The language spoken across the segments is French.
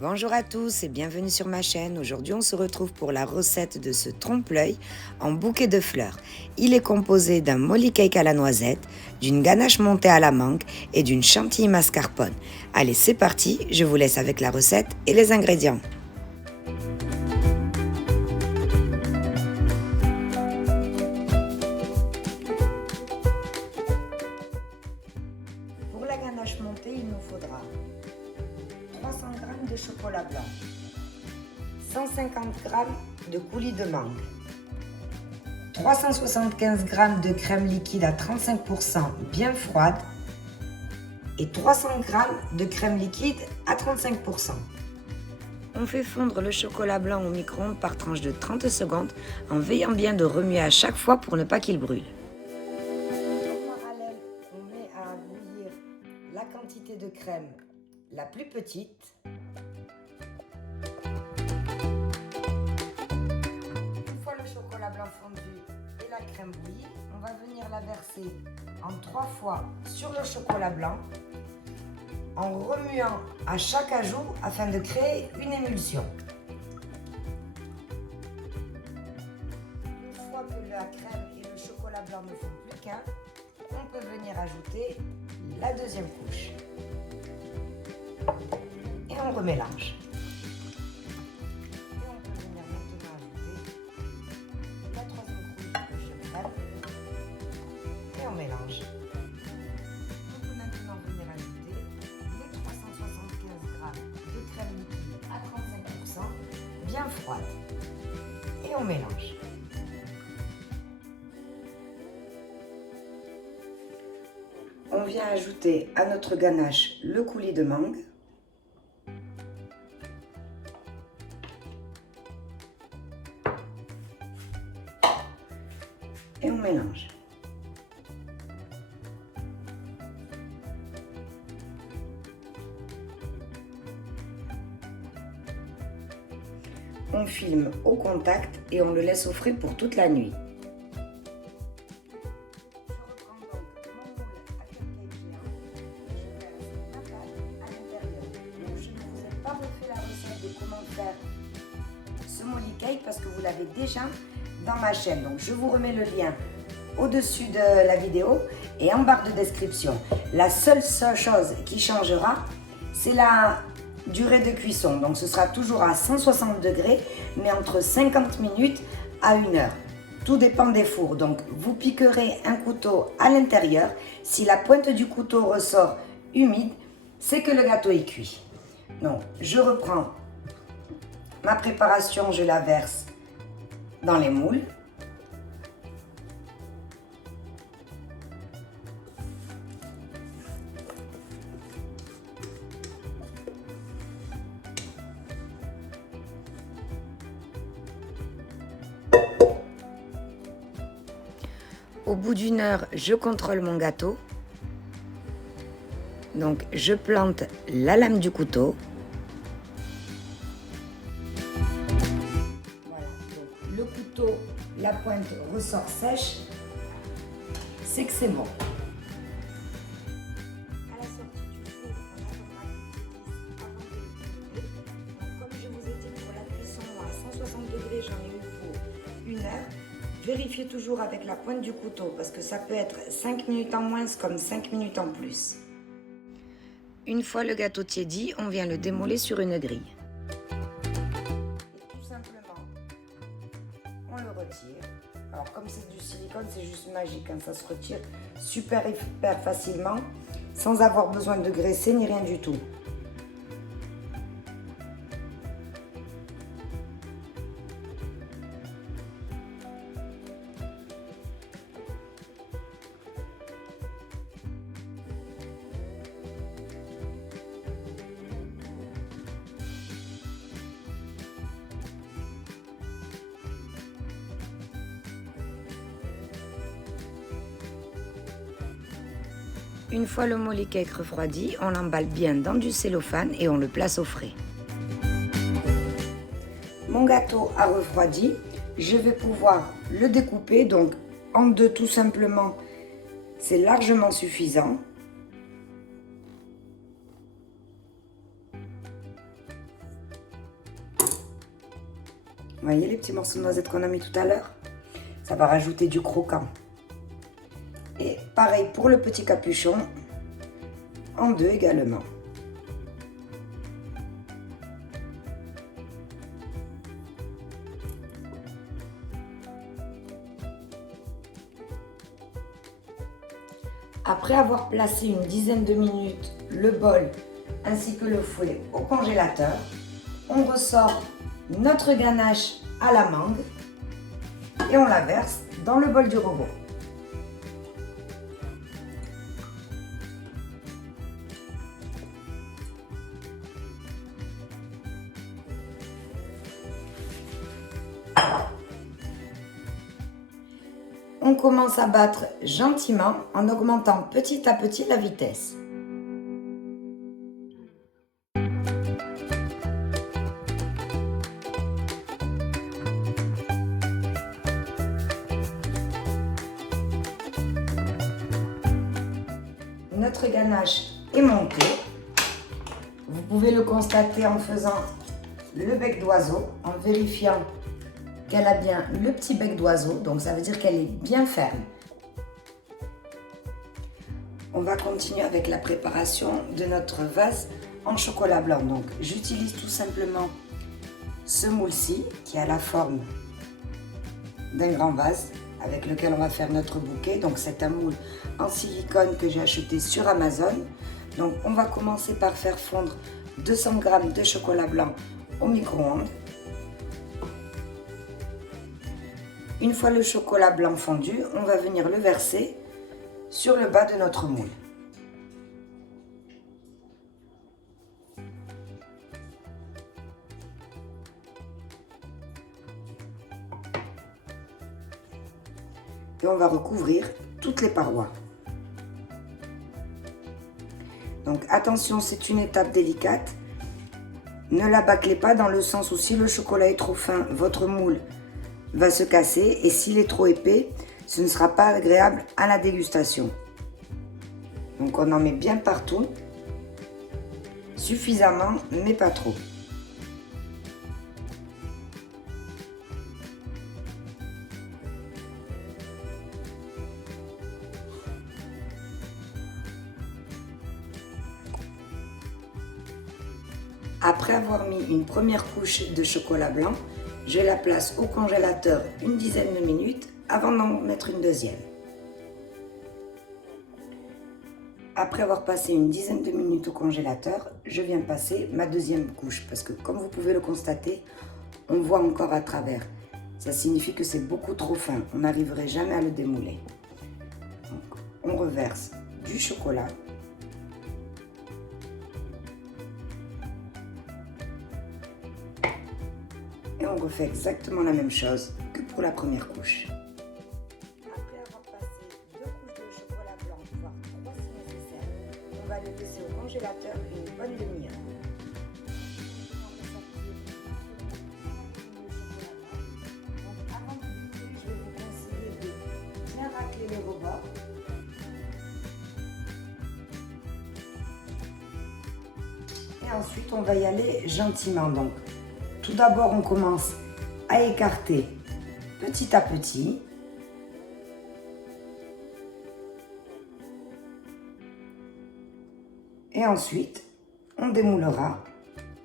Bonjour à tous et bienvenue sur ma chaîne. Aujourd'hui on se retrouve pour la recette de ce trompe-l'œil en bouquet de fleurs. Il est composé d'un molly cake à la noisette, d'une ganache montée à la mangue et d'une chantilly mascarpone. Allez, c'est parti, je vous laisse avec la recette et les ingrédients. Pour la ganache montée, il nous faudra 300 g de chocolat blanc, 150 g de coulis de mangue, 375 g de crème liquide à 35% bien froide et 300 g de crème liquide à 35%. On fait fondre le chocolat blanc au micro-ondes par tranche de 30 secondes en veillant bien de remuer à chaque fois pour ne pas qu'il brûle. En parallèle, on met à bouillir la quantité de crème la plus petite. Une fois le chocolat blanc fondu et la crème bouillie, on va venir la verser en 3 fois sur le chocolat blanc en remuant à chaque ajout afin de créer une émulsion. Une fois que la crème et le chocolat blanc ne font plus qu'un, on peut venir ajouter la deuxième couche. Et on remélange. Et on peut venir maintenant ajouter la troisième couche de crème. Et on mélange. On peut maintenant venir ajouter les 375 g de crème liquide à 35%, bien froide. Et on mélange. On vient ajouter à notre ganache le coulis de mangue. Et on mélange. On filme au contact et on le laisse au frais pour toute la nuit. Je reprends donc mon moule à cupcake géant. Je verse ma pâte à l'intérieur. Donc je ne vous ai pas refait la recette de comment faire ce molly cake parce que vous l'avez déjà dans ma chaîne. Donc je vous remets le lien au-dessus de la vidéo et en barre de description. La seule chose qui changera, c'est la durée de cuisson. Donc ce sera toujours à 160 degrés, mais entre 50 minutes à 1 heure. Tout dépend des fours. Donc vous piquerez un couteau à l'intérieur. Si la pointe du couteau ressort humide, c'est que le gâteau est cuit. Donc je reprends ma préparation, je la verse dans les moules. Au bout d'1 heure, je contrôle mon gâteau. Donc je plante la lame du couteau. Voilà, donc le couteau, la pointe ressort sèche, c'est que c'est bon. À la sortie du four, on attendra avant de le couper. Donc, comme je vous ai dit, pour la cuisson à 160 degrés, j'en ai eu pour 1 heure. Vérifiez toujours avec la pointe du couteau parce que ça peut être 5 minutes en moins comme 5 minutes en plus. Une fois le gâteau tiédi, on vient le démoler sur une grille. Et tout simplement, on le retire. Alors comme c'est du silicone, c'est juste magique, hein, ça se retire super hyper facilement, sans avoir besoin de graisser ni rien du tout. Une fois le molly cake refroidi, on l'emballe bien dans du cellophane et on le place au frais. Mon gâteau a refroidi, je vais pouvoir le découper, donc en deux tout simplement, c'est largement suffisant. Vous voyez les petits morceaux de noisettes qu'on a mis tout à l'heure? Ça va rajouter du croquant. Et pareil pour le petit capuchon, en deux également. Après avoir placé une dizaine de minutes le bol ainsi que le fouet au congélateur, on ressort notre ganache à la mangue et on la verse dans le bol du robot. On commence à battre gentiment en augmentant petit à petit la vitesse. Notre ganache est montée. Vous pouvez le constater en faisant le bec d'oiseau, en vérifiant qu'elle a bien le petit bec d'oiseau, donc ça veut dire qu'elle est bien ferme. On va continuer avec la préparation de notre vase en chocolat blanc. Donc j'utilise tout simplement ce moule-ci qui a la forme d'un grand vase avec lequel on va faire notre bouquet. Donc c'est un moule en silicone que j'ai acheté sur Amazon. Donc on va commencer par faire fondre 200 g de chocolat blanc au micro-ondes. Une fois le chocolat blanc fondu, on va venir le verser sur le bas de notre moule. Et on va recouvrir toutes les parois. Donc attention, c'est une étape délicate. Ne la bâclez pas dans le sens où si le chocolat est trop fin, votre moule va se casser et s'il est trop épais, ce ne sera pas agréable à la dégustation. Donc on en met bien partout, suffisamment mais pas trop. Après avoir mis une première couche de chocolat blanc, je la place au congélateur une dizaine de minutes avant d'en mettre une deuxième. Après avoir passé une dizaine de minutes au congélateur, je viens passer ma deuxième couche parce que comme vous pouvez le constater, on voit encore à travers. Ça signifie que c'est beaucoup trop fin, on n'arriverait jamais à le démouler. Donc, on reverse du chocolat. Et on refait exactement la même chose que pour la première couche. Après avoir passé 2 couches de chocolat blanc, voire 3 si nécessaire, on va le laisser au congélateur une bonne demi-heure. Donc avant de brûler, je vais vous conseiller de bien racler les rebords. Et ensuite, on va y aller gentiment. Donc, tout d'abord, on commence à écarter petit à petit. Et ensuite, on démoulera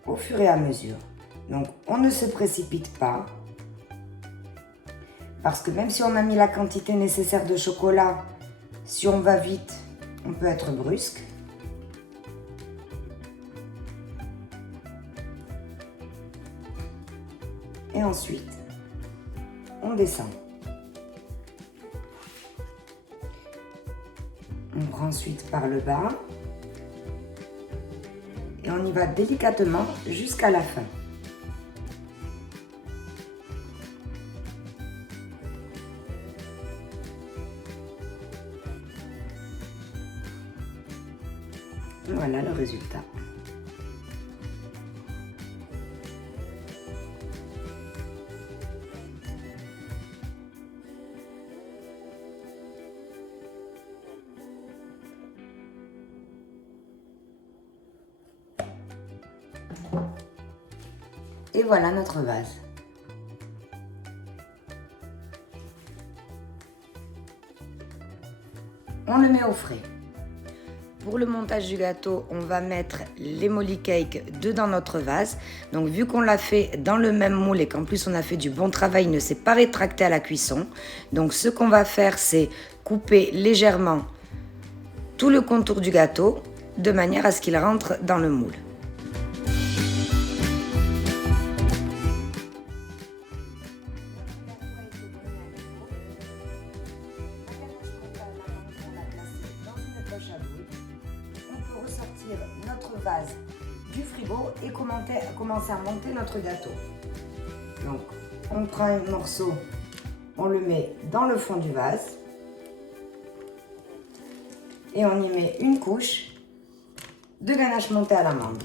au fur et à mesure. Donc, on ne se précipite pas. Parce que même si on a mis la quantité nécessaire de chocolat, si on va vite, on peut être brusque. Et ensuite, on descend. On prend ensuite par le bas. Et on y va délicatement jusqu'à la fin. Voilà le résultat. Et voilà notre vase. on le met au frais. Pour le montage du gâteau, on va mettre les molly cakes dedans notre vase. Donc vu qu'on l'a fait dans le même moule et qu'en plus on a fait du bon travail, il ne s'est pas rétracté à la cuisson. Donc ce qu'on va faire, c'est couper légèrement tout le contour du gâteau de manière à ce qu'il rentre dans le moule. On peut ressortir notre vase du frigo et commencer à monter notre gâteau. Donc, on prend un morceau, on le met dans le fond du vase et on y met une couche de ganache montée à l'amande.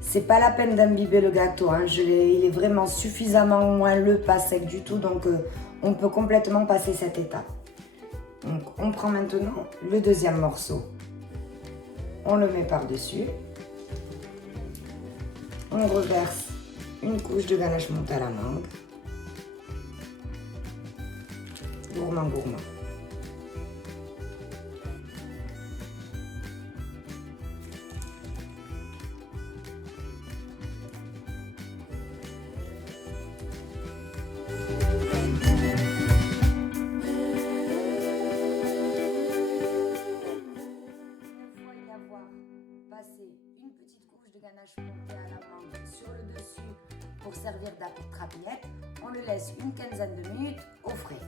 C'est pas la peine d'imbiber le gâteau, hein. Il est vraiment suffisamment moelleux, pas sec du tout, donc on peut complètement passer cette étape. Donc on prend maintenant le deuxième morceau, on le met par-dessus, on reverse une couche de ganache montée à la mangue, gourmand gourmand. Une petite couche de ganache montée à l'amande sur le dessus pour servir d'attrape-miettes. On le laisse une quinzaine de minutes au frais.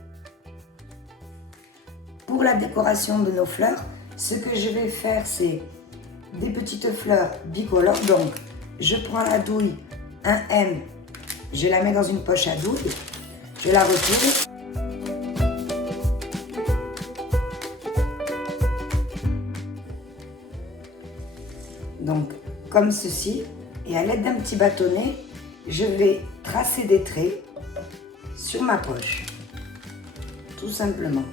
Pour la décoration de nos fleurs, ce que je vais faire, c'est des petites fleurs bicolores. Donc, je prends la douille, un M, je la mets dans une poche à douille, je la retire. Donc, comme ceci, et à l'aide d'un petit bâtonnet, je vais tracer des traits sur ma poche, tout simplement,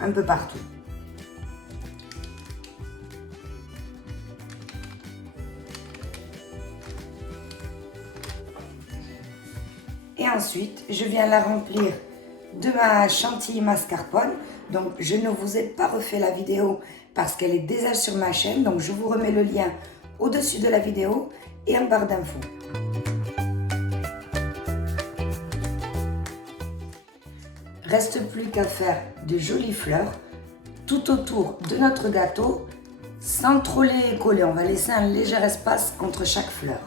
un peu partout. Et ensuite, je viens la remplir de ma chantilly mascarpone. Donc je ne vous ai pas refait la vidéo parce qu'elle est déjà sur ma chaîne, donc je vous remets le lien au-dessus de la vidéo et en barre d'infos. Reste plus qu'à faire de jolies fleurs tout autour de notre gâteau sans trop les coller. On va laisser un léger espace entre chaque fleur.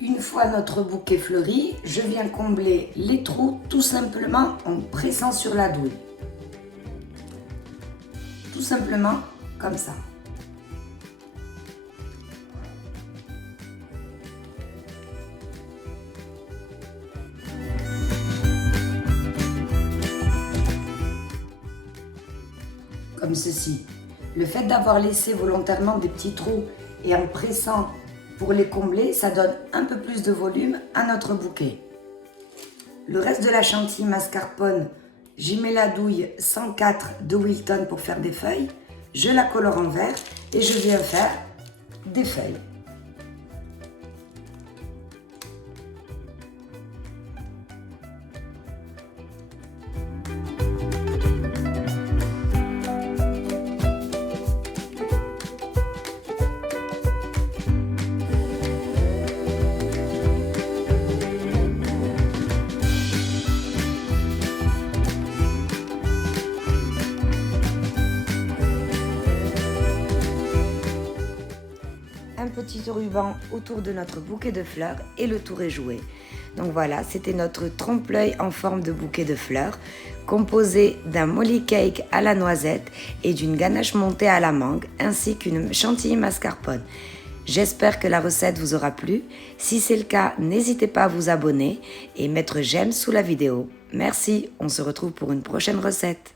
Une fois notre bouquet fleuri, je viens combler les trous tout simplement en pressant sur la douille. Tout simplement comme ça. Comme ceci. Le fait d'avoir laissé volontairement des petits trous et en pressant pour les combler, ça donne un peu plus de volume à notre bouquet. Le reste de la chantilly mascarpone, j'y mets la douille 104 de Wilton pour faire des feuilles. Je la colore en vert et je viens faire des feuilles. petit ruban autour de notre bouquet de fleurs et le tour est joué. Donc voilà, c'était notre trompe-l'œil en forme de bouquet de fleurs, composé d'un molly cake à la noisette et d'une ganache montée à la mangue, ainsi qu'une chantilly mascarpone. J'espère que la recette vous aura plu. Si c'est le cas, n'hésitez pas à vous abonner et mettre j'aime sous la vidéo. Merci, on se retrouve pour une prochaine recette.